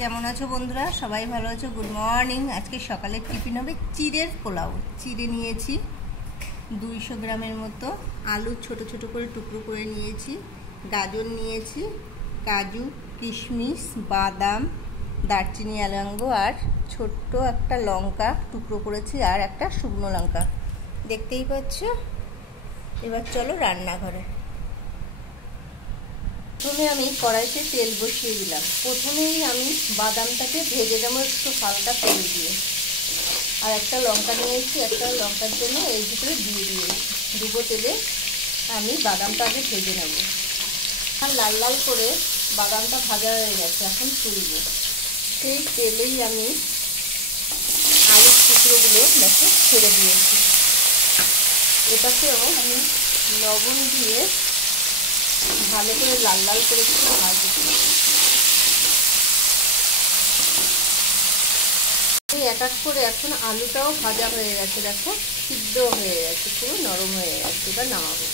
কেমন আছো বন্ধুরা? সবাই ভালো আছো? Good morning. আজকে সকালের টিফিন হবে চিড়ের পোলাও। চিড়ে নিয়েছি 200 গ্রামের মতো, আলু ছোট ছোট করে টুকরো করে নিয়েছি, গাজর নিয়েছি, কাজু, কিশমিশ, বাদাম, দারচিনি, এলাচ আর ছোট্ট একটা লঙ্কা টুকরো করেছি আর একটা শুকনো লঙ্কা। দেখতেই পাচ্ছ। এবার চলো রান্নাঘরে। প্রথমে আমি কড়াইতে তেল বসিয়ে দিলাম। প্রথমেই আমি বাদামটাকে ভেজে দেবো একটু হালকা তেল দিয়ে, আর একটা লঙ্কা নিয়েছি, একটা লঙ্কার জন্য এর ভিতরে দিয়ে দিয়েছি। ডুবো তেলে আমি বাদামটা আগে ভেজে নেব। আর লাল লাল করে বাদামটা ভাজা হয়ে গেছে, এখন তুলব। সেই তেলেই আমি আলুর টুকরোগুলো দেখো ছেড়ে দিয়েছি। এটাকেও আমি লবণ দিয়ে ভালো করে লাল লাল করে একটু ভাজবো। এক এক করে এখন আলুটাও ভাজা হয়ে গেছে, দেখো সিদ্ধ হয়ে গেছে, পুরো নরম হয়ে গেছে। এবার নামাবো।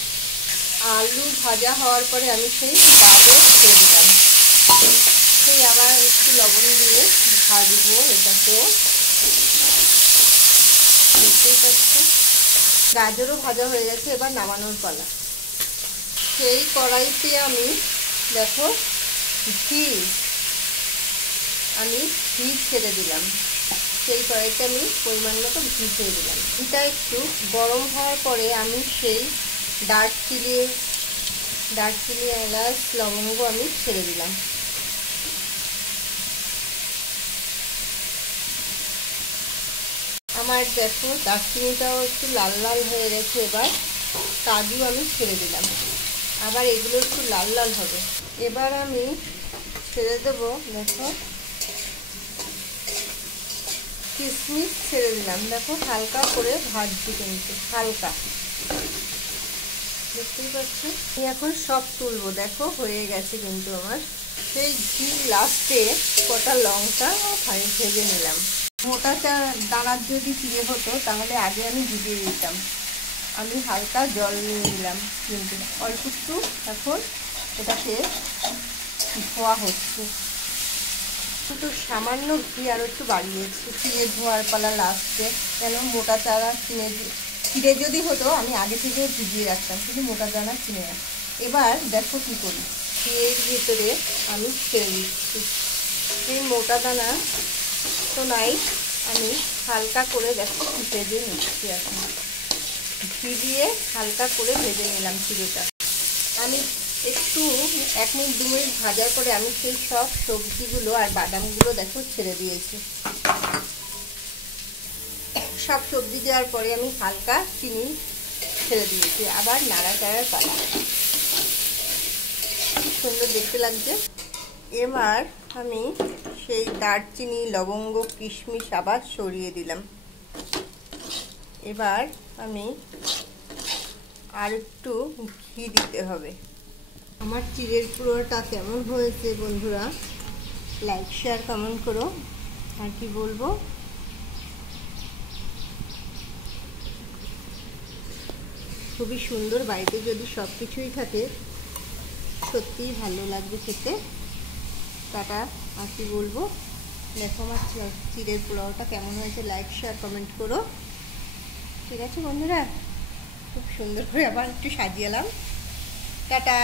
আলু ভাজা হওয়ার পরে আমি সেই গাজর ছেড়ে দিলাম। সেই আবার একটু লবণ দিয়ে ভাজবো এটাকেও। দেখতেই পাচ্ছি গাজরও ভাজা হয়ে গেছে, এবার নামানোর পালা। সেই কড়াইতে আমি দেখো ঘি ছেড়ে দিলাম। সেই কড়াইতে আমি পরিমাণ মতো ঘি ছেড়ে দিলাম। ঘিটা একটু গরম হওয়ার পরে আমি সেই দারচিনি, এলাচ, লবঙ্গ আমি ছেড়ে দিলাম। আমার দেখো দারচিনিটাও একটু লাল লাল হয়ে গেছে। এবার কাজু আমি ছেড়ে দিলাম। আবার এগুলো একটু লাল লাল হবে। এবার আমি ছেড়ে দেবো দেখো কিশমিশ ছেড়ে দিলাম। দেখো হালকা করে ভাজছি, কিন্তু হালকা, দেখতেই পাচ্ছি। এখন সব তুলবো। দেখো হয়ে গেছে কিন্তু আমার। সেই ঘি লাস্টে কটা লঙ্কা ভেজে নিলাম। মোটা দানার যদি চিড়ে হতো তাহলে আগে আমি ভিজিয়ে দিতাম। আমি হালকা জল নিয়ে দিলাম, কিন্তু অল্প একটু এখন এটাকে ধোয়া হচ্ছে। একটু সামান্য ঘি আরও একটু বাড়িয়েছি। চিড়ে ধোয়ার পালা লাস্টে, কেন মোটা চারা চিড়ে যদি হতো আমি আগে থেকে ভিজিয়ে রাখতাম, কিন্তু মোটা দানা কিনে রাখতাম। এবার দেখো কী করি, ঘিয়ের ভিতরে আমি ছেড়ে দিচ্ছি। এই মোটা দানা তো নাই, আমি হালকা করে দেখো ভেজে নিচ্ছি। এখন ঘি দিয়ে হালকা করে ভেজে নিলাম চিড়েটা। আমি একটু 1 মিনিট 2 মিনিট ভাজার পরে আমি সেই সব সবজিগুলো আর বাদামগুলো দেখো ছেড়ে দিয়েছি। সব সবজি দেওয়ার পরে আমি হালকা চিনি ছেড়ে দিয়েছি। আবার নাড়াচাড়ার পালা। খুব সুন্দর দেখতে লাগছে। এবার আমি সেই দারচিনি, লবঙ্গ, কিশমিশ আবার সরিয়ে দিলাম। এবার আমি আর একটু ঘি দিতে হবে। আমার চিড়ের পোলাওটা কেমন হয়েছে বন্ধুরা? লাইক, শেয়ার, কমেন্ট করো। আর কি বলবো, খুবই সুন্দর। বাড়িতে যদি সব কিছুই থাকে সত্যিই ভালো লাগবে খেতে। টাটা। আর কি বলবো, দেখো আমার চিড়ের পোলাওটা কেমন হয়েছে, লাইক, শেয়ার, কমেন্ট করো। ঠিক আছে বন্ধুরা, খুব সুন্দর করে আবার একটু সাজিয়েলাম। টাটা।